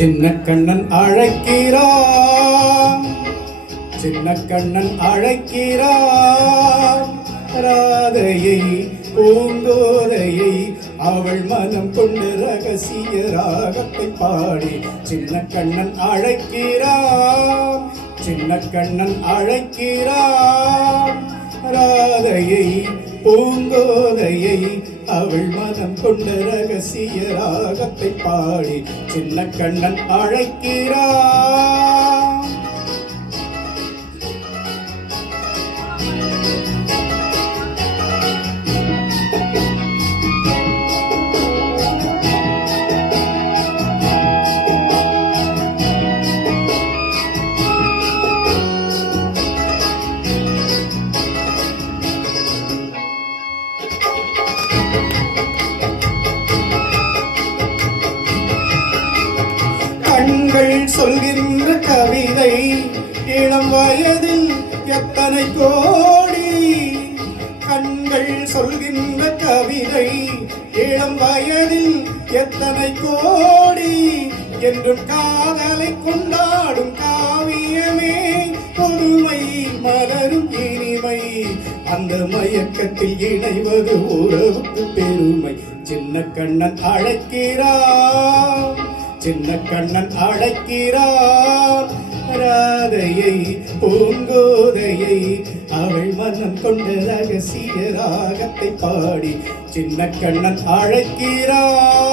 சின்ன கண்ணன் அழைக்கிறான், சின்ன கண்ணன் அழைக்கிறான். ராதையை பூங்கோதையை அவள் மனம் கொண்டு ரகசிய ராகத்தை பாடி சின்ன கண்ணன் அழைக்கிறான், சின்ன கண்ணன் அழைக்கிறான். ராதையை பூங்கோதையை அவள் மனம் கொண்ட ரகசிய ராகத்தை பாடி சின்ன கண்ணன் அழைக்கிறான். கண்கள் சொல்கின்ற கவிதை இளம் வயதில் எத்தனை கோடி. கண்கள் சொல்கின்ற கவிதை இளம் வயதில் எத்தனை கோடி. என்றும் காதலை கொண்டாடும் காவியமே பொறுமை மலரும் இனிமை. அந்த மயக்கத்தில் இணைவது உறவுக்கு பெருமை. சின்ன கண்ணன் அழைக்கிறான், சின்ன கண்ணன் அழைக்கிறான். ராதையை பூங்கோதையை அவள் மனம் கொண்ட ரகசிய ராகத்தை பாடி சின்ன கண்ணன் அழைக்கிறான்.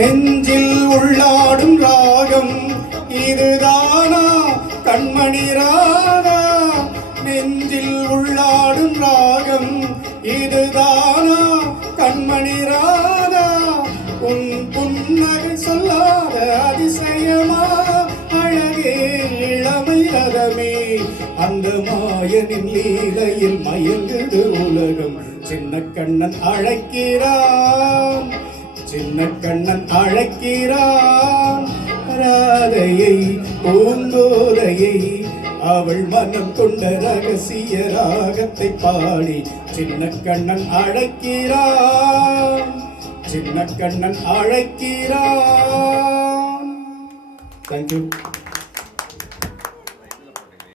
நெஞ்சில் உள்ளாடும் ராகம் இதுதானா கண்மணி ராதா. நெஞ்சில் உள்ளாடும் ராகம் இதுதானா கண்மணி ராதா. உன் புன்னகை சொல்லாத அதிசயமா அழகே இளமை ரதமே. அந்த மாயனின் லீலையில் மயங்குது உலகம். சின்ன கண்ணன் அழைக்கிறான், சின்ன கண்ணன் அழைக்கிறான். ராதையை பூங்கோதையை அவள் மனம் கொண்ட ரகசிய ராகத்தை பாடி சின்ன கண்ணன் அழைக்கிறான், சின்ன கண்ணன் அழைக்கிறான். தேங்க்யூ.